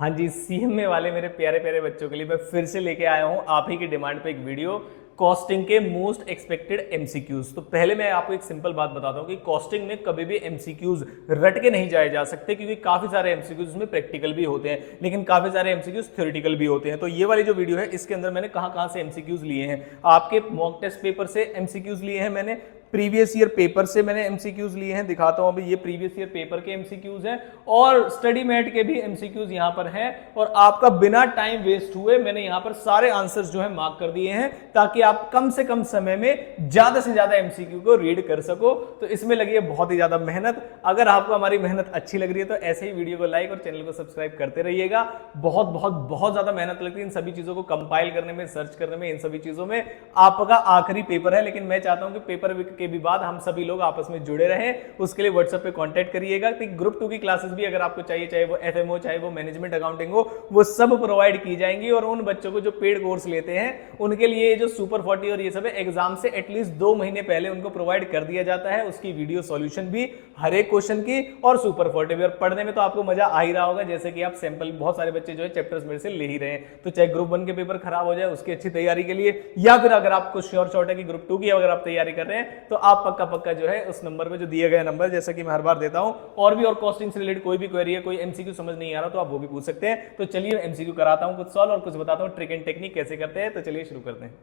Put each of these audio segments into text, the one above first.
हाँ जी, सीएमए वाले मेरे प्यारे प्यारे बच्चों के लिए मैं फिर से लेके आया हूँ आप ही की डिमांड पे एक वीडियो कॉस्टिंग के मोस्ट एक्सपेक्टेड एमसीक्यूज। तो पहले मैं आपको एक सिंपल बात बताता हूँ कि कॉस्टिंग में कभी भी एमसीक्यूज रट के नहीं जाए जा सकते, क्योंकि काफी सारे एमसीक्यूज में प्रैक्टिकल भी होते हैं लेकिन काफी सारे एमसीक्यूज थ्योरेटिकल भी होते हैं। तो ये वाली जो वीडियो है इसके अंदर मैंने कहां से एमसीक्यूज लिए हैं, आपके मॉक टेस्ट पेपर से एमसीक्यूज लिए हैं, मैंने प्रीवियस ईयर पेपर से मैंने एमसीक्यूज लिए हैं। दिखाता हूं अभी, ये प्रीवियस ईयर पेपर के एमसीक्यूज हैं और स्टडी मैट के भी एमसीक्यूज यहां पर हैं। और आपका बिना टाइम वेस्ट हुए मैंने यहां पर सारे आंसर्स जो है मार्क कर दिए हैं ताकि आप कम से कम समय में ज्यादा से ज्यादा एमसीक्यू को रीड कर सको। तो इसमें लगी है बहुत ही ज्यादा मेहनत। अगर आपको हमारी मेहनत अच्छी लग रही है तो ऐसे ही वीडियो को लाइक और चैनल को सब्सक्राइब करते रहिएगा। बहुत बहुत बहुत ज्यादा मेहनत लगती है इन सभी चीजों को कंपाइल करने में, सर्च करने में, इन सभी चीजों में। आपका आखिरी पेपर है लेकिन मैं चाहता हूं कि पेपर के भी बाद हम सभी लोग आपस में जुड़े रहें। उसके लिए व्हाट्सएप पे कांटेक्ट करिएगा। तो ग्रुप 2 की क्लासेस भी अगर आपको चाहिए, चाहे वो एफएमओ, चाहे वो मैनेजमेंट अकाउंटिंग हो, वो सब प्रोवाइड की जाएंगी। और उन बच्चों को जो पेड कोर्स लेते हैं उनके लिए जो सुपर 40 और ये सब है, एग्जाम से एटलीस्ट 2 महीने पहले उनको प्रोवाइड कर दिया जाता है। उसकी वीडियो सॉल्यूशन भी हर एक क्वेश्चन की और सुपर 40 भी। और पढ़ने में तो आपको मजा आ ही रहा होगा, जैसे कि आप सैंपल बहुत सारे बच्चे जो है चैप्टर्स मेरे से ले ही रहे हैं। तो चाहे ग्रुप 1 के पेपर खराब हो जाए उसकी अच्छी तैयारी के लिए, या फिर अगर आपको श्योर शॉर्ट है कि ग्रुप 2 की अगर आप तैयारी कर रहे हैं तो आप पक्का पक्का जो है उस नंबर पे जो दिए गए नंबर, जैसा कि मैं हर बार देता हूं, और भी और कॉस्टिंग से रिलेटेड कोई भी क्वेरी है, कोई एमसीक्यू समझ नहीं आ रहा तो आप वो भी पूछ सकते हैं। तो चलिए एमसीक्यू कराता हूं कुछ सॉल्व और कुछ बताता हूं ट्रिक एंड टेक्निक कैसे करते हैं। तो चलिए शुरू करते हैं।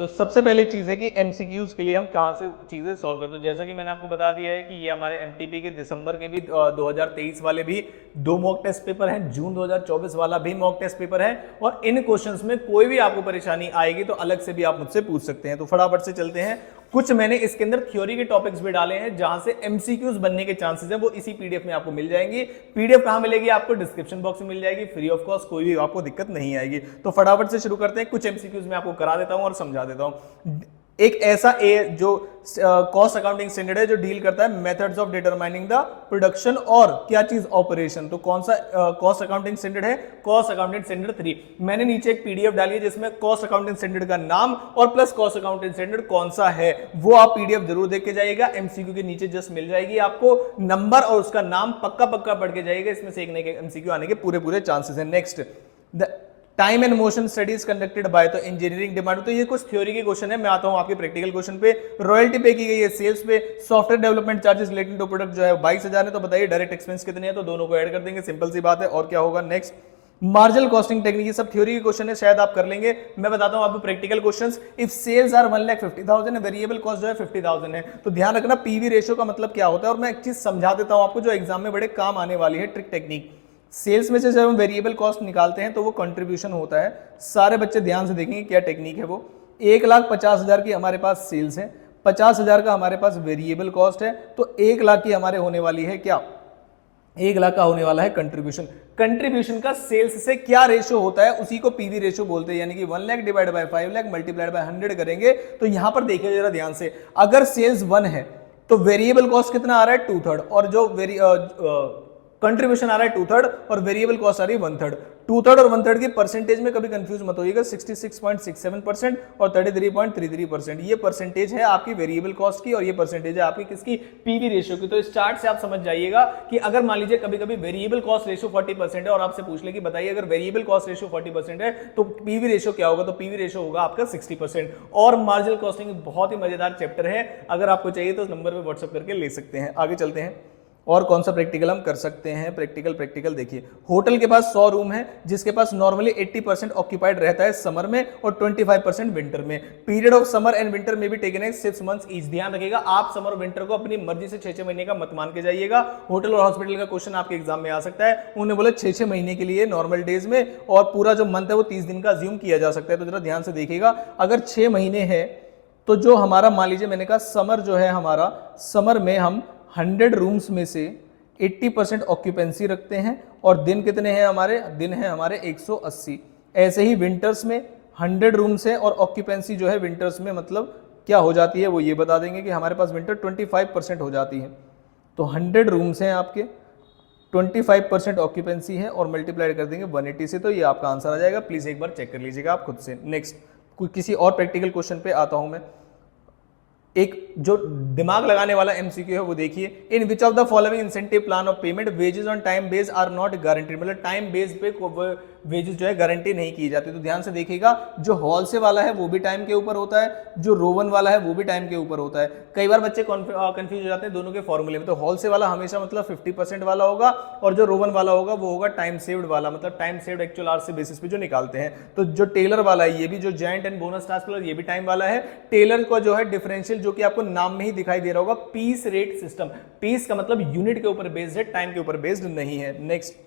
तो सबसे पहली चीज़ है कि एमसीक्यूज के लिए हम कहाँ से चीज़ें सॉल्व करते हैं। जैसा कि मैंने आपको बता दिया है कि ये हमारे एमटीपी के दिसंबर के भी 2023 वाले भी 2 मॉक टेस्ट पेपर हैं, जून 2024 वाला भी मॉक टेस्ट पेपर है। और इन क्वेश्चंस में कोई भी आपको परेशानी आएगी तो अलग से भी आप मुझसे पूछ सकते हैं। तो फटाफट से चलते हैं। कुछ मैंने इसके अंदर थ्योरी के टॉपिक्स भी डाले हैं जहां से एमसीक्यूज बनने के चांसेस है, वो इसी पीडीएफ में आपको मिल जाएंगी। पीडीएफ कहां मिलेगी आपको? डिस्क्रिप्शन बॉक्स में मिल जाएगी, फ्री ऑफ कॉस्ट, कोई भी आपको दिक्कत नहीं आएगी। तो फटाफट से शुरू करते हैं। कुछ एमसीक्यूज मैं आपको करा देता हूं और समझा देता हूं। एक ऐसा जो कॉस्ट अकाउंटिंग स्टैंडर्ड है जो डील करता है methods of determining the production और क्या चीज ऑपरेशन। तो कौन सा कॉस्ट अकाउंटिंग स्टैंडर्ड है? Cost accounting standard 3। मैंने नीचे एक पीडीएफ डाली है जिसमें कॉस्ट अकाउंटिंग स्टैंडर्ड का नाम और प्लस कॉस्ट अकाउंटिंग स्टैंडर्ड कौन सा है वो आप पीडीएफ जरूर देख के जाइएगा। एमसीक्यू के नीचे जस्ट मिल जाएगी आपको नंबर और उसका नाम, पक्का पक्का पढ़ के जाइएगा। इसमें से एक नए एमसीक्यू आने के पूरे पूरे चांसेस हैं। Next, time and motion studies conducted by, तो इंजीनियरिंग डिमांड। तो ये कुछ थ्योरी के क्वेश्चन है। मैं आता हूं आपके प्रैक्टिकल क्वेश्चन पे। रॉयल्टी पे की गई है सेल्स पे। Software development charges related to product जो है 22,000 है। तो बताइए डायरेक्ट एक्सपेंस कितने हैं? तो दोनों को ऐड कर देंगे, सिंपल सी बात है। और क्या होगा? Next, marginal costing technique. ये सब थ्योरी के क्वेश्चन है, शायद आप कर लेंगे। मैं बताता हूं आपको practical questions. If sales are 1,50,000 है, वेरिएबल कॉस्ट जो है 50,000 है। तो ध्यान रखना पीवी रेशियो का मतलब क्या होता है। और मैं एक चीज समझा देता हूं आपको जो एग्जाम में बड़े काम आने वाली है, ट्रिक टेक्निक। सेल्स में से जब हम वेरिएबल कॉस्ट निकालते हैं तो वो कंट्रीब्यूशन होता है। सारे बच्चे ध्यान से देखेंगे क्या टेक्निक है वो। 1,50,000 की हमारे पास सेल्स है, 50,000 का हमारे पास वेरिएबल कॉस्ट है, तो 1 लाख की हमारे होने वाली है क्या? 1 लाख का होने वाला है कंट्रीब्यूशन। कंट्रीब्यूशन का सेल्स से क्या रेशियो होता है उसी को पीवी रेशियो बोलते हैं। यानी कि 1 lakh divide by 5 lakh multiplied by 100 करेंगे। तो यहां पर देखिए जरा ध्यान से, अगर सेल्स 1 है तो वेरिएबल कॉस्ट कितना आ रहा है? 2/3। और जो कंट्रीब्यूशन आ रहा है 2/3 और वेरिएबल कॉस्ट आ रही है 1/3। 2/3 और 1/3 की परसेंटेज में कभी कंफ्यूज मत होइएगा। 66.67% और 33.33%। ये परसेंटेज है आपकी वेरिएबल कॉस्ट की और ये परसेंटेज है आपकी किसकी? पीवी रेशियो की। तो इस चार्ट से आप समझ जाइएगा कि अगर मान लीजिए कभी कभी वेरिएबल कॉस्ट रेशियो 40% है और आपसे पूछ ले कि बताइए अगर वेरिएबल कॉस्ट रेशियो 40% है तो पीवी रेशियो क्या होगा? तो पीवी रेशियो होगा आपका 60%। और मार्जिनल कॉस्टिंग बहुत ही मजेदार चैप्टर है, अगर आपको चाहिए तो उस नंबर पर व्हाट्सएप करके ले सकते हैं। आगे चलते हैं। और कौन सा प्रैक्टिकल हम कर सकते हैं? प्रैक्टिकल देखिए, होटल के पास 100 रूम है जिसके पास नॉर्मली 80% ऑक्यूपाइड रहता है समर में और 25% विंटर में। Period of summer and winter में भी टेकन है 6 मंथ्स ईच। ध्यान रखिएगा, आप समर और विंटर को अपनी मर्जी से 6-6 महीने का मत मान के जाइएगा। होटल और हॉस्पिटल का क्वेश्चन आपके एग्जाम में आ सकता है। उन्होंने बोला 6-6 महीने के लिए नॉर्मल डेज में, और पूरा जो मंथ है वो 30 दिन का अज्यूम किया जा सकता है। तो जरा ध्यान से देखिएगा, अगर 6 महीने है तो जो हमारा मान लीजिए मैंने कहा समर जो है हमारा, समर में हम 100 रूम्स में से 80% ऑक्यूपेंसी रखते हैं और दिन कितने हैं हमारे? दिन है हमारे 180। ऐसे ही विंटर्स में 100 रूम्स है और ऑक्यूपेंसी जो है विंटर्स में मतलब क्या हो जाती है वो ये बता देंगे कि हमारे पास विंटर 25% हो जाती है। तो 100 रूम्स हैं आपके, 25% ऑक्यूपेंसी है और मल्टीप्लाइड कर देंगे 180 से, तो ये आपका आंसर आ जाएगा। प्लीज़ एक बार चेक कर लीजिएगा आप खुद से। नेक्स्ट किसी और प्रैक्टिकल क्वेश्चन पे आता हूं मैं। एक जो दिमाग लगाने वाला एमसीक्यू है वो देखिए, in which of the following incentive plan of payment wages on time base are not guaranteed, मतलब टाइम बेस पे वेजेस जो है गारंटी नहीं की जाती। तो ध्यान से देखिएगा, जो हॉल से वाला है वो भी टाइम के ऊपर होता है, जो रोवन वाला है वो भी टाइम के ऊपर होता है। कई बार बच्चे कंफ्यूज हो जाते हैं दोनों के फॉर्मूले में। तो हॉल से वाला हमेशा मतलब 50% वाला होगा और जो रोवन वाला होगा वो होगा टाइम सेव्ड वाला, मतलब टाइम सेव्ड एक्चुअल आवर्स से बेसिस पे जो निकालते हैं। तो जो टेलर वाला है ये भी, जो जॉइंट एंड बोनस टास्क वाला ये भी टाइम वाला है। टेलर का जो है डिफरेंशियल जो कि आपको नाम में ही दिखाई दे रहा होगा, पीस रेट सिस्टम। पीस का मतलब यूनिट के ऊपर बेस्ड है, टाइम के ऊपर बेस्ड नहीं है। नेक्स्ट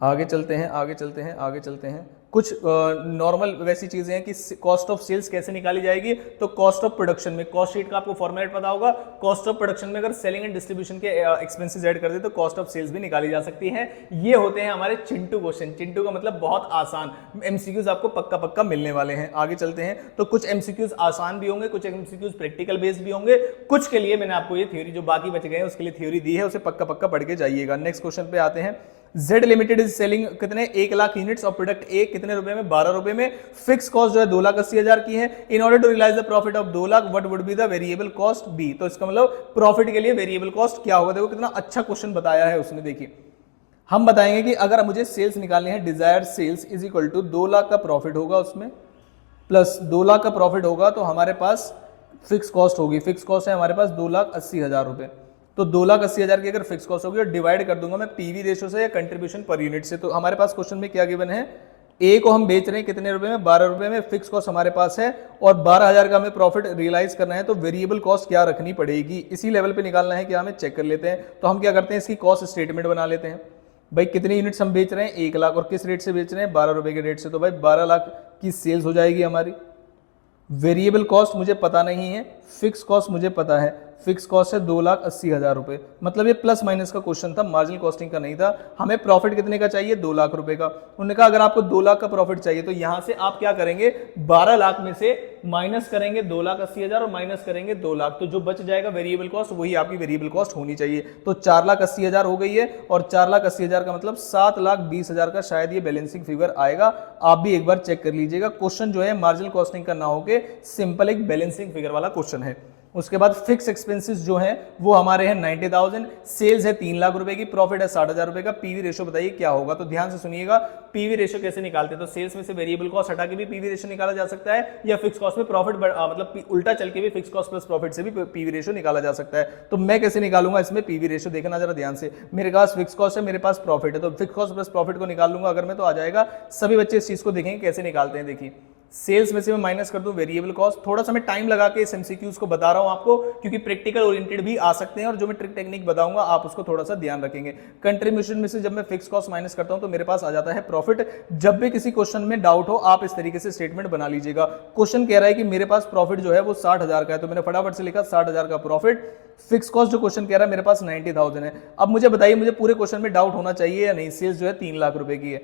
आगे चलते हैं, आगे चलते हैं, आगे चलते हैं। कुछ नॉर्मल वैसी चीजें हैं कि कॉस्ट ऑफ सेल्स कैसे निकाली जाएगी। तो कॉस्ट ऑफ प्रोडक्शन में कॉस्ट शीट का आपको फॉर्मेट पता होगा। कॉस्ट ऑफ प्रोडक्शन में अगर सेलिंग एंड डिस्ट्रीब्यूशन के एक्सपेंसेस ऐड कर दे तो कॉस्ट ऑफ सेल्स भी निकाली जा सकती है। ये होते हैं हमारे चिंटू क्वेश्चन। चिंटू का मतलब बहुत आसान, एमसीक्यूज आपको पक्का पक्का मिलने वाले हैं। आगे चलते हैं, तो कुछ एमसीक्यूज आसान भी होंगे, कुछ एमसीक्यूज प्रैक्टिकल बेस्ड भी होंगे। कुछ के लिए मैंने आपको ये थ्योरी जो बाकी बच गए हैं उसके लिए थ्योरी दी है, उसे पक्का पक्का पढ़ के जाइएगा। नेक्स्ट क्वेश्चन पे आते हैं। Z लिमिटेड इज सेलिंग कितने 1 लाख यूनिट्स और प्रोडक्ट ए कितने रुपए में 12 रुपए में। फिक्स कॉस्ट जो है 2,80,000 की है। In order to realise the profit of 2 lakh what would be the variable cost be. तो इसका मतलब प्रॉफिट के लिए वेरिएबल कॉस्ट क्या होगा। देखो कितना अच्छा क्वेश्चन बताया है उसने। देखिए हम बताएंगे कि अगर मुझे सेल्स निकालनी है, desired sales is equal to 2 lakh का प्रॉफिट होगा उसमें, प्लस 2 लाख का प्रॉफिट होगा तो हमारे पास फिक्स कॉस्ट होगी। फिक्स कॉस्ट है हमारे पास 2,80,000 रुपए। तो 2,80,000 की अगर फिक्स कॉस्ट होगी और डिवाइड कर दूंगा मैं पीवी रेशियो से या कंट्रीब्यूशन पर यूनिट से। तो हमारे पास क्वेश्चन में क्या गिवन है, ए को हम बेच रहे हैं कितने रुपए में 12 रुपए में, फिक्स कॉस्ट हमारे पास है और 12,000 का हमें प्रॉफिट रियलाइज करना है। तो वेरिएबल कॉस्ट क्या रखनी पड़ेगी, इसी लेवल पे निकालना है कि हमें चेक कर लेते हैं। तो हम क्या करते हैं, इसकी कॉस्ट स्टेटमेंट बना लेते हैं। भाई कितनी यूनिट्स हम बेच रहे हैं 1 लाख और किस रेट से बेच रहे हैं 12 रुपए के रेट से। तो भाई 12 लाख की सेल्स हो जाएगी हमारी। वेरिएबल कॉस्ट मुझे पता नहीं है, फिक्स कॉस्ट मुझे पता है। फिक्स कॉस्ट है 2,80,000 रुपए, मतलब ये प्लस माइनस का क्वेश्चन था, मार्जिनल कॉस्टिंग का नहीं था। हमें प्रॉफिट कितने का चाहिए 2 लाख रुपए का। उन्होंने कहा अगर आपको 2 लाख का प्रॉफिट चाहिए तो यहां से आप क्या करेंगे 12 लाख में से माइनस करेंगे 2,80,000 और माइनस करेंगे 2 लाख। तो जो बच जाएगा वेरिएबल कॉस्ट वही आपकी वेरिएबल कॉस्ट होनी चाहिए। तो 4,80,000 हो गई है और 4,80,000 का मतलब 7,20,000 का शायद ये बैलेंसिंग फिगर आएगा। आप भी एक बार चेक कर लीजिएगा। क्वेश्चन जो है मार्जिनल कॉस्टिंग का ना होके सिंपल एक बैलेंसिंग फिगर वाला क्वेश्चन है। उसके बाद फिक्स एक्सपेंसेस जो हैं वो हमारे हैं 90,000, सेल्स है 3 लाख रुपए की, प्रॉफिट है 60,000 रुपए का। पीवी रेशियो बताइए क्या होगा। तो ध्यान से सुनिएगा, पीवी रेशियो कैसे निकालते हैं। तो सेल्स में से वेरिएबल कॉस्ट हटा के भी पीवी रेशियो निकाला जा सकता है, या फिक्स कॉस्ट में प्रॉफिट मतलब उल्टा चल के भी फिक्स कॉस्ट प्लस प्रॉफिट से भी पीवी रेशियो निकाला जा सकता है। तो मैं कैसे निकालूंगा इसमें पीवी रेशियो, देखना जरा ध्यान से। मेरे पास फिक्स कॉस्ट है, मेरे पास प्रॉफिट है, तो फिक्स कॉस्ट प्लस प्रॉफिट को निकाल लूंगा अगर मैं, तो आ जाएगा। सभी बच्चे इस चीज को देखेंगे कैसे निकालते हैं। देखिए सेल्स में से मैं माइनस कर दूं वेरिएबल कॉस्ट। थोड़ा सा मैं टाइम लगा के इस एमसीक्यूज को बता रहा हूं आपको, क्योंकि प्रैक्टिकल ओरिएंटेड भी आ सकते हैं और जो मैं ट्रिक टेक्निक बताऊंगा आप उसको थोड़ा सा ध्यान रखेंगे। कंट्रीब्यूशन में से जब मैं फिक्स कॉस्ट माइनस करता हूं तो मेरे पास आ जाता है प्रॉफिट। जब भी किसी क्वेश्चन में डाउट हो आप इस तरीके से स्टेटमेंट बना लीजिएगा। क्वेश्चन कह रहा है कि मेरे पास प्रॉफिट जो है वो 60,000 का है, तो मैंने फटाफट से लिखा 60,000 का प्रॉफिट। फिक्स कॉस्ट जो क्वेश्चन कह रहा है मेरे पास 90,000 है। अब मुझे बताइए मुझे पूरे क्वेश्चन में डाउट होना चाहिए या नहीं। सेल्स जो है 3 लाख रुपए की है,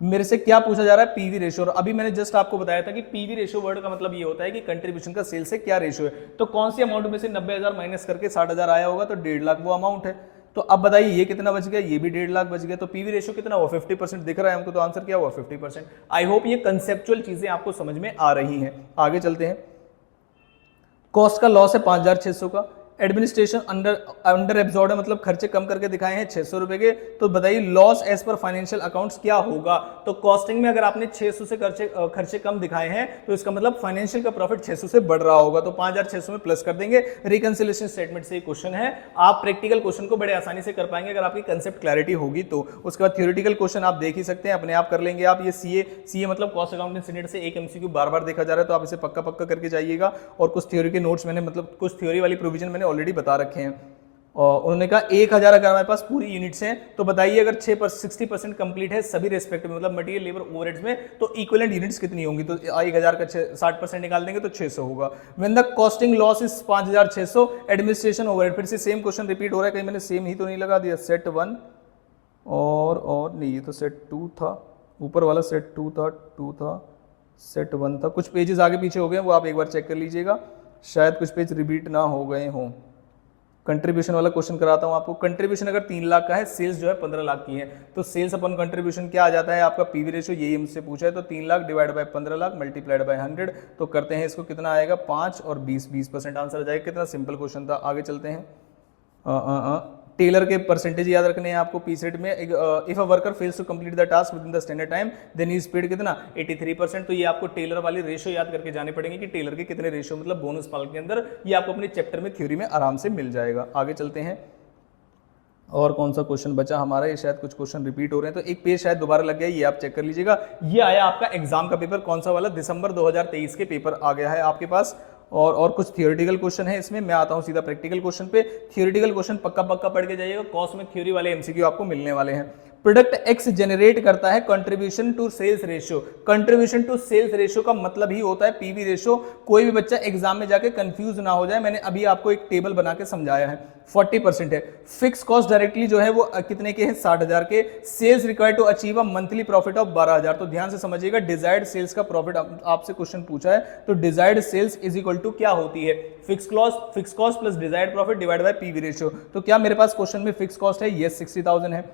मेरे से क्या पूछा जा रहा है पीवी रेशियो। और अभी मैंने जस्ट आपको बताया था कि पीवी रेशियो वर्ड का मतलब ये होता है कि कंट्रीब्यूशन का सेल्स से क्या रेशियो है। तो कौन सी अमाउंट में से 90,000 माइनस करके 60,000 आया होगा, तो 1.5 लाख वो अमाउंट है। तो अब बताइए ये कितना बच गया, ये भी 1.5 लाख बच गया। तो पीवी रेशियो कितना हुआ 50% दिख रहा है हमको, तो आंसर क्या हुआ 50%। आई होप ये कंसेप्चुअल चीजें आपको समझ में आ रही हैं। आगे चलते हैं। कॉस्ट का लॉस है 5,600 का। एडमिनिस्ट्रेशन अंडर एब्जॉर्ब है, मतलब खर्चे कम करके दिखाए हैं 600 रुपए के। तो बताइए loss as per financial accounts क्या होगा। तो कॉस्टिंग में अगर आपने 600 से खर्चे कम दिखाए हैं तो इसका मतलब फाइनेंशियल का प्रॉफिट 600 से बढ़ रहा होगा। तो 5,600 में प्लस कर देंगे। रिकंसिलिएशन स्टेटमेंट से क्वेश्चन है, आप प्रैक्टिकल क्वेश्चन को बड़े आसानी से कर पाएंगे अगर आपकी कंसेप्ट क्लैरिटी होगी तो। उसके बाद थ्योरेटिकल क्वेश्चन आप देख ही सकते हैं, अपने आप कर लेंगे आप। ये सीए मतलब कॉस्ट अकाउंटिंग स्टैंडर्ड से एक एमसीक्यू बार बार देखा जा रहा है, तो आप इसे पक्का पक्का करके जाइएगा। और कुछ थ्योरी के नोट्स मैंने, मतलब कुछ थ्योरी वाली प्रोविजन मैंने ऑलरेडी बता रखे हैं। और उन्होंने कहा 1,000 अगर हमारे पास पूरी यूनिट्स हैं तो बताइए अगर 60% कंप्लीट है सभी रेस्पेक्ट में, मतलब मटेरियल लेबर ओवरहेड्स में, तो इक्विवेलेंट यूनिट्स कितनी होंगी। तो 1,000 का 60% निकाल देंगे तो 600 होगा। When the costing loss is 5,600, administration overhead, फिर से सेम क्वेश्चन रिपीट हो रहा है, कहीं मैंने सेम ही तो नहीं लगा दिया। सेट 1 और नहीं, ये तो सेट 2 था। ऊपर वाला सेट 2 था, सेट 1 था, कुछ पेजेस आगे पीछे हो गए, वो आप एक बार चेक कर लीजिएगा, शायद कुछ पेज रिपीट ना हो गए हों। कंट्रीब्यूशन वाला क्वेश्चन कराता हूं आपको। कंट्रीब्यूशन अगर 3 लाख का है, सेल्स जो है 15 लाख की है, तो सेल्स अपन कंट्रीब्यूशन क्या आ जाता है आपका, पीवी रेशियो, यही हमसे पूछा है, तो 3 lakh divide by 15 lakh multiplied by 100, तो करते हैं इसको, कितना आएगा 5 और 20% आंसर आ जाएगा। कितना सिंपल क्वेश्चन था। आगे चलते हैं। टेलर के परसेंटेज याद रखने हैं आपको पी सेट में। If a worker fails to complete the task within the standard time then is paid कितना 83%। तो ये आपको टेलर वाली रेशियो याद करके जाने पड़ेंगे कि टेलर के कितने रेशियो, मतलब बोनस पाल के अंदर, ये आपको अपने चैप्टर में थ्योरी में आराम से मिल जाएगा। आगे चलते हैं, और कौन सा क्वेश्चन बचा हमारा, ये शायद कुछ क्वेश्चन रिपीट हो रहे हैं, तो एक पेज शायद दोबारा लग गया, ये आप चेक कर लीजिएगा। ये आया आपका एग्जाम का पेपर, कौन सा वाला, दिसंबर 2023 के पेपर आ गया है आपके पास। और कुछ थियोरेटिकल क्वेश्चन है इसमें। मैं आता हूं सीधा प्रैक्टिकल क्वेश्चन पे। थियोरेटिकल क्वेश्चन पक्का पढ़ के जाइएगा, कॉस्ट में थ्योरी वाले एमसीक्यू आपको मिलने वाले हैं। प्रोडक्ट एक्स जनरेट करता है contribution to sales ratio. Contribution to sales ratio का मतलब ही होता है पीवी रेशियो। कोई भी बच्चा एग्जाम में जाके कंफ्यूज ना हो जाए, मैंने अभी आपको एक टेबल बना के समझाया है। 40% है। फिक्स कॉस्ट डायरेक्टली जो है वो कितने के हैं, 60,000 के। Sales required to achieve a monthly profit of 12,000। तो ध्यान से समझिएगा, डिजायर्ड सेल्स का प्रॉफिट आपसे क्वेश्चन पूछा है, तो desired sales is equal to क्या होती है, fix cost plus desired profit divide by PV ratio. तो क्या मेरे पास क्वेश्चन में फिक्स कॉस्ट है, यस 60,000 है।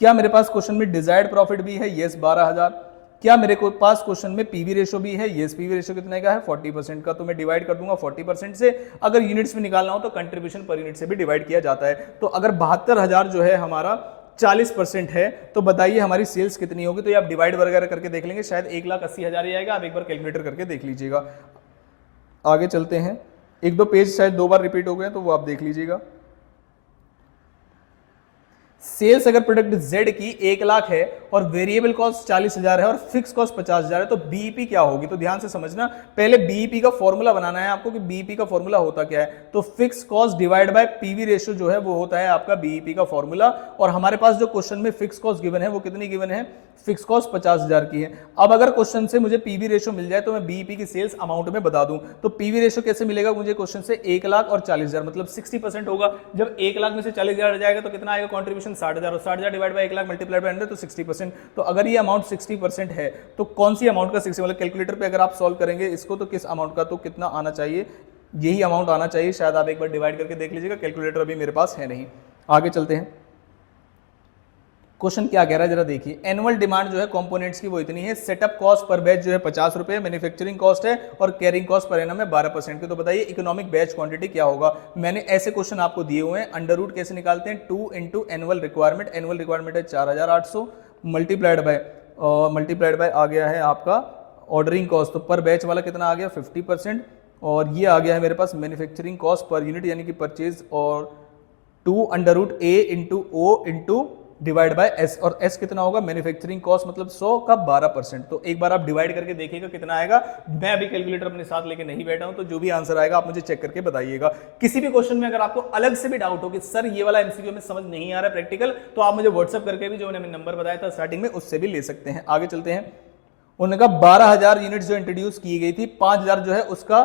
क्या मेरे पास क्वेश्चन में डिजायर्ड प्रॉफिट भी है, यस 12,000। क्या मेरे को पास क्वेश्चन में पीवी रेशियो भी है, यस पीवी रेशियो कितने का है, 40% का। तो मैं डिवाइड कर दूंगा 40% से। अगर यूनिट्स में निकालना हो तो कंट्रीब्यूशन पर यूनिट से भी डिवाइड किया जाता है। तो अगर 72,000 जो है हमारा 40% है, तो बताइए हमारी सेल्स कितनी होगी। तो ये आप डिवाइड वगैरह करके देख लेंगे, शायद 1,80,000 ही आएगा। आप एक बार कैलकुलेटर करके देख लीजिएगा। आगे चलते हैं, एक दो पेज शायद 2 बार रिपीट हो गए, तो वो आप देख लीजिएगा। सेल्स अगर प्रोडक्ट Z की 1 लाख है और वेरिएबल कॉस्ट 40,000 है और फिक्स कॉस्ट 50,000 है, तो बीईपी क्या होगी। तो ध्यान से समझना, पहले बीईपी का फॉर्मूला बनाना है आपको कि बीईपी का फॉर्मूला होता क्या है। तो fix cost divide by PV ratio जो है वो होता है आपका बीईपी का फॉर्मूला। और हमारे पास जो क्वेश्चन में फिक्स कॉस्ट गिवन है वो कितनी गिवन है, फिक्स कॉस्ट 50,000 की है। अब अगर क्वेश्चन से मुझे पीवी रेशियो मिल जाए तो मैं बीईपी की सेल्स अमाउंट में बता दूं। तो पीवी रेशियो कैसे मिलेगा मुझे क्वेश्चन से, 1 लाख और 40,000 मतलब 60% होगा। जब 1 लाख में से 40,000 आ जाएगा तो कितना आएगा कॉन्ट्रीब्यूशन, 60,000, और 60,000 divide by 1 lakh multiply by 100 तो 60%। तो अगर ये अमाउंट 60% है तो कौन सी अमाउंट का 60, मतलब कैलकुलेटर पे अगर आप सॉल्व करेंगे इसको तो किस अमाउंट का, तो कितना आना चाहिए, यही अमाउंट आना चाहिए। शायद आप एक बार डिवाइड करके देख लीजिएगा, कैलकुलेटर अभी मेरे पास है नहीं। आगे चलते हैं, क्वेश्चन क्या कह रहा है जरा देखिए। एनुअल डिमांड जो है कंपोनेंट्स की वो इतनी है। सेटअप कॉस्ट पर बैच जो है 50 रुपए, मैन्युफैक्चरिंग कॉस्ट है और कैरिंग कॉस्ट पर एनम है 12% की। तो बताइए इकोनॉमिक बैच क्वांटिटी क्या होगा। मैंने ऐसे क्वेश्चन आपको दिए हुए हैं। अंडर रूट कैसे निकालते हैं, 2 into annual requirement. Annual requirement है 4,800 मल्टीप्लाइड बाय आ गया है आपका ऑर्डरिंग कॉस्ट। तो पर बैच वाला कितना आ गया 50%। और ये आ गया है मेरे पास मैन्युफैक्चरिंग कॉस्ट पर यूनिट यानी कि परचेज, और 2 under root a into o into divide by s. और एस कितना होगा, मैन्युफैक्चरिंग कॉस्ट मतलब 100 का 12%। तो एक बार आप डिवाइड करके देखिएगा कितना आएगा। मैं अभी कैलकुलेटर अपने साथ लेके नहीं बैठा हूं, तो जो भी आंसर आएगा आप मुझे चेक करके बताइएगा। किसी भी क्वेश्चन में अगर आपको अलग से भी डाउट हो कि सर ये वाला एमसीक्यू में समझ नहीं आ रहा प्रैक्टिकल, तो आप मुझे व्हाट्सअप करके भी, जो मैंने नंबर बताया था स्टार्टिंग में, उससे भी ले सकते हैं। आगे चलते हैं, उन्होंने कहा 12,000 यूनिट्स जो इंट्रोड्यूस की गई थी, 5,000 जो है उसका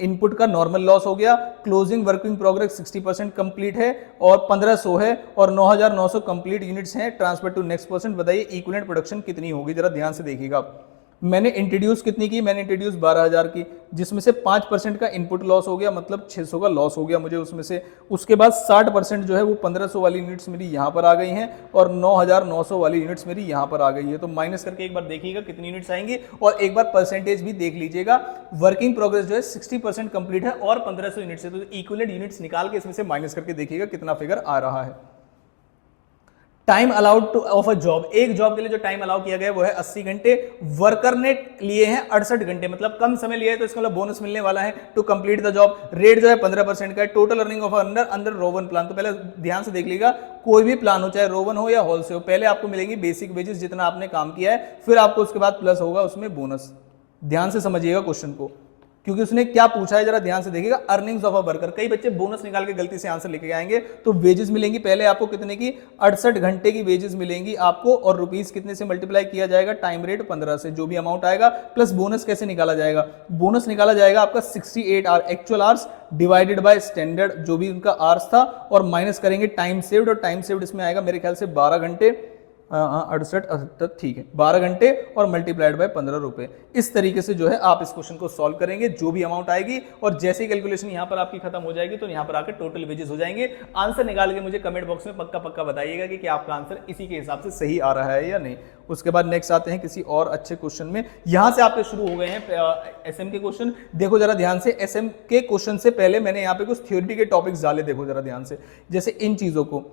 इनपुट का नॉर्मल लॉस हो गया। क्लोजिंग वर्किंग प्रोग्रेस 60% कंप्लीट है और 1,500 है और 9,900 कंप्लीट यूनिट्स हैं। ट्रांसफर टू नेक्स्ट पर्सन, बताइए इक्विवेलेंट प्रोडक्शन कितनी होगी, जरा ध्यान से देखिएगा। मैंने इंट्रोड्यूस कितनी की, मैंने इंट्रोड्यूस 12,000 की, जिसमें से 5% का इनपुट लॉस हो गया, मतलब 600 का लॉस हो गया मुझे उसमें से। उसके बाद 60% जो है वो 1,500 वाली यूनिट्स मेरी यहाँ पर आ गई हैं और 9,900 वाली यूनिट्स मेरी यहाँ पर आ गई है। तो माइनस करके एक बार देखिएगा कितनी यूनिट्स आएंगी और एक बार परसेंटेज भी देख लीजिएगा। वर्किंग प्रोग्रेस जो है 60% कंप्लीट है और 1,500 यूनिट्स है। तो इक्विवेलेंट यूनिट्स निकाल के इसमें से माइनस करके देखिएगा कितना फिगर आ रहा है। Time allowed two of a job, एक जॉब के लिए जो टाइम अलाउ किया गया वो है 80 घंटे। वर्कर ने लिए हैं 68 घंटे, मतलब कम समय लिया है, तो इसका मतलब बोनस मिलने वाला है to complete the job. Rate जो है 15% का है। Total earning of under Rowan plan, तो पहले ध्यान से देख लीजिएगा, कोई भी प्लान हो चाहे रोवन हो या हॉल से हो, पहले आपको मिलेंगी बेसिक वेजेस जितना आपने काम किया है, फिर आपको उसके बाद प्लस होगा उसमें बोनस। ध्यान से समझिएगा क्वेश्चन को, क्योंकि उसने क्या पूछा है जरा ध्यान से देखिएगा। अर्निंग्स ऑफ अ वर्कर, कई बच्चे बोनस निकाल के गलती से आंसर लेके आएंगे। तो वेजेस मिलेंगी पहले आपको कितने की, 68 घंटे की वेजेस मिलेंगी आपको, और रुपीस कितने से मल्टीप्लाई किया जाएगा, टाइम रेट 15 से, जो भी अमाउंट आएगा, प्लस बोनस कैसे निकाला जाएगा। बोनस निकाला जाएगा आपका 68 hour actual hours divided by standard जो भी उनका आवर्स था, और माइनस करेंगे टाइम सेव्ड, और टाइम सेव्ड इसमें आएगा मेरे ख्याल से 12 घंटे। 68 78, ठीक है, 12 घंटे और मल्टीप्लाइड बाय 15 रुपए। इस तरीके से जो है आप इस क्वेश्चन को सॉल्व करेंगे, जो भी अमाउंट आएगी, और जैसे ही कैलकुलेशन यहाँ पर आपकी खत्म हो जाएगी तो यहाँ पर आकर टोटल वेजेस हो जाएंगे। आंसर निकाल के मुझे कमेंट बॉक्स में पक्का पक्का बताइएगा कि आपका आंसर इसी के हिसाब से सही आ रहा है या नहीं। उसके बाद नेक्स्ट आते हैं किसी और अच्छे क्वेश्चन में। यहां से आपके शुरू हो गए हैं एसएम के क्वेश्चन। देखो जरा ध्यान से, एसएम के क्वेश्चन से पहले मैंने यहाँ पे कुछ थ्योरी के टॉपिक्स डाले, देखो जरा ध्यान से। जैसे इन चीजों को,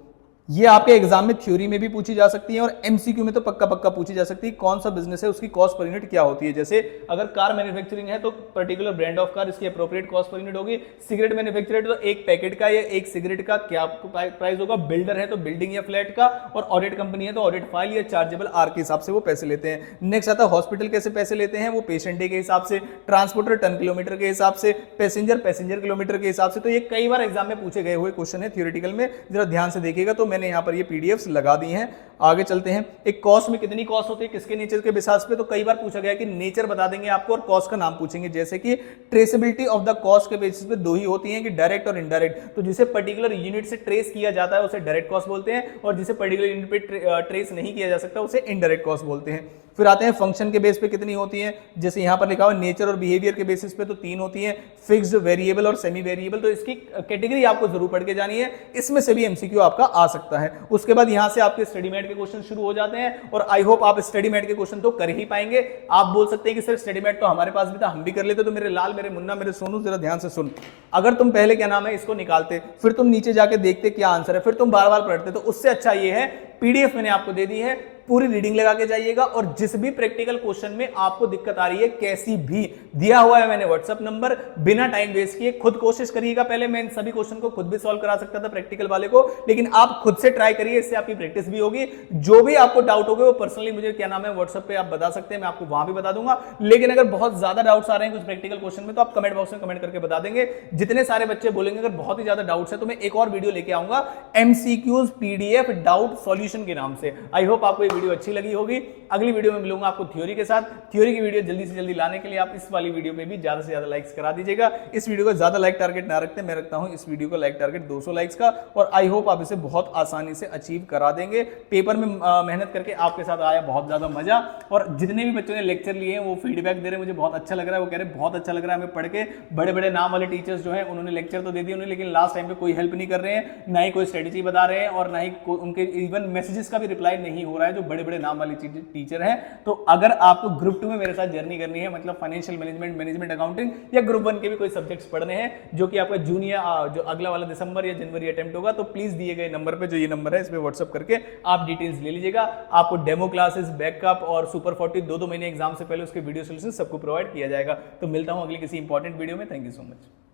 ये आपके एग्जाम में थ्योरी में भी पूछी जा सकती है और एमसीक्यू में तो पक्का पक्का पूछी जा सकती है। कौन सा बिजनेस है, उसकी कॉस्ट पर यूनिट क्या होती है। जैसे अगर कार मैन्युफैक्चरिंग है तो पर्टिकुलर ब्रांड ऑफ कार, इसकी अप्रोप्रिएट कॉस्ट पर यूनिट होगी। सिगरेट मैन्युफैक्चर तो एक पैकेट का या एक सिगरेट का क्या प्राइस होगा। बिल्डर है तो बिल्डिंग या फ्लैट का, और ऑडिट कंपनी है तो ऑडिट फाइल या चार्जेबल आर के हिसाब से वो पैसे लेते हैं। नेक्स्ट आता है हॉस्पिटल कैसे पैसे लेते हैं, वो पेशेंट डे के हिसाब से, ट्रांसपोर्टर टन किलोमीटर के हिसाब से, पैसेंजर किलोमीटर के हिसाब से। तो ये कई बार एग्जाम में पूछे गए हुए क्वेश्चन है थ्योरेटिकल में, जरा ध्यान से देखिएगा। तो मैंने यहाँ पर ये पीडीएफ लगा दी हैं। आगे चलते हैं, एक कॉस्ट में कितनी कॉस्ट होती है, किसके नेचर के बेसिस पे। तो कई बार पूछा गया कि नेचर बता देंगे आपको और कॉस्ट का नाम पूछेंगे। जैसे कि ट्रेसेबिलिटी ऑफ द कॉस्ट के बेसिस पे दो ही होती हैं, कि डायरेक्ट और इनडायरेक्ट। तो जिसे पर्टिकुलर यूनिट से ट्रेस किया जाता है उसे डायरेक्ट कॉस्ट बोलते हैं, और जिसे पर्टिकुलर यूनिट पे ट्रेस नहीं किया जा सकता उसे इनडायरेक्ट कॉस्ट बोलते हैं। फिर आते हैं फंक्शन के बेस पे कितनी होती है। जैसे यहां पर लिखा हुआ नेचर और बिहेवियर के बेसिस पे तो 3 होती हैं, फिक्स्ड, वेरिएबल और सेमी वेरिएबल। तो इसकी कैटेगरी आपको जरूर पढ़ के जानी है, इसमें से भी एमसीक्यू आपका आ सकता है। उसके बाद यहां से आपके स्टडी मेट के क्वेश्चन शुरू हो जाते हैं, और आई होप आप स्टडी मेट के क्वेश्चन तो कर ही पाएंगे। आप बोल सकते हैं कि सर स्टडी मेट तो हमारे पास भी था, हम भी कर लेते। तो मेरे लाल, मेरे मुन्ना, मेरे सोनू, जरा ध्यान से सुन। अगर तुम पहले क्या नाम है इसको निकालते, फिर तुम नीचे जाके देखते क्या आंसर है, फिर तुम बार बार पढ़ते, तो उससे अच्छा ये है पीडीएफ मैंने आपको दे दी है, पूरी रीडिंग लगा के जाइएगा। और जिस भी प्रैक्टिकल क्वेश्चन में आपको दिक्कत आ रही है, कैसी भी, दिया हुआ है मैंने व्हाट्सएप नंबर, बिना टाइम वेस्ट किए खुद कोशिश करिएगा। पहले मैं इन सभी क्वेश्चन को खुद भी सॉल्व करा सकता था प्रैक्टिकल वाले को, लेकिन आप खुद से ट्राई करिए, इससे आपकी प्रैक्टिस भी होगी। जो भी आपको डाउट होगा वो पर्सनली मुझे क्या नाम है व्हाट्सएप पे आप बता सकते हैं, मैं आपको वहां भी बता दूंगा। लेकिन अगर बहुत ज्यादा डाउट्स आ रहे हैं कुछ प्रैक्टिकल क्वेश्चन में, तो आप कमेंट बॉक्स में कमेंट करके बता देंगे। जितने सारे बच्चे बोलेंगे अगर बहुत ही ज्यादा डाउट्स है तो मैं एक और वीडियो लेके आऊंगा एमसीक्यूज पीडीएफ डाउट सॉल्यूशन के नाम से। आई होप आपको ये वीडियो अच्छी लगी होगी। अगली वीडियो में मिलूंगा आपको थ्योरी के साथ। थ्योरी की वीडियो जल्दी से जल्दी लाने के लिए आप इस वाली वीडियो में भी ज्यादा से ज्यादा लाइक्स करा दीजिएगा। इस वीडियो को ज्यादा लाइक टारगेट ना रखते, मैं रखता हूं इस वीडियो को लाइक टारगेट 200 लाइक्स का, और आई होप आप इसे बहुत आसानी से अचीव करा देंगे। पेपर में मेहनत करके आपके साथ आया बहुत ज्यादा मजा, और जितने भी बच्चों ने लेक्चर लिए हैं वो फीडबैक दे रहे हैं, मुझे बहुत अच्छा लग रहा है। वो कह रहे हैं बहुत अच्छा लग रहा है हमें पढ़ के। बड़े बड़े नाम वाले टीचर्स जो हैं उन्होंने लेक्चर तो दे दिए उन्हें, लेकिन लास्ट टाइम पे कोई हेल्प नहीं कर रहे हैं, ना ही कोई स्ट्रेटेजी बता रहे हैं, और ना ही उनके इवन मैसेजेस का भी रिप्लाई नहीं हो रहा है, जो बड़े बड़े नाम वाले टीचर हैं। तो अगर आपको ग्रुप 2 में मेरे साथ जर्नी करनी है, मतलब फाइनेंशियल मैनेजमेंट, मैनेजमेंट अकाउंटिंग, या ग्रुप 1 के भी कोई सब्जेक्ट्स पढ़ने हैं जो कि आपका जून या जो अगला वाला दिसंबर या जनवरी अटेम्प्ट होगा, तो प्लीज दिए गए नंबर पे, जो ये नंबर है, इस पे व्हाट्सएप करके आप डिटेल्स ले लीजिएगा। आपको डेमो क्लासेस, बैकअप और सुपर 40 2 महीने एग्जाम से पहले उसके वीडियो सोल्यूशन सबको प्रोवाइड किया जाएगा। तो मिलता हूं अगली किसी इंपॉर्टेंट वीडियो में। Thank you so much.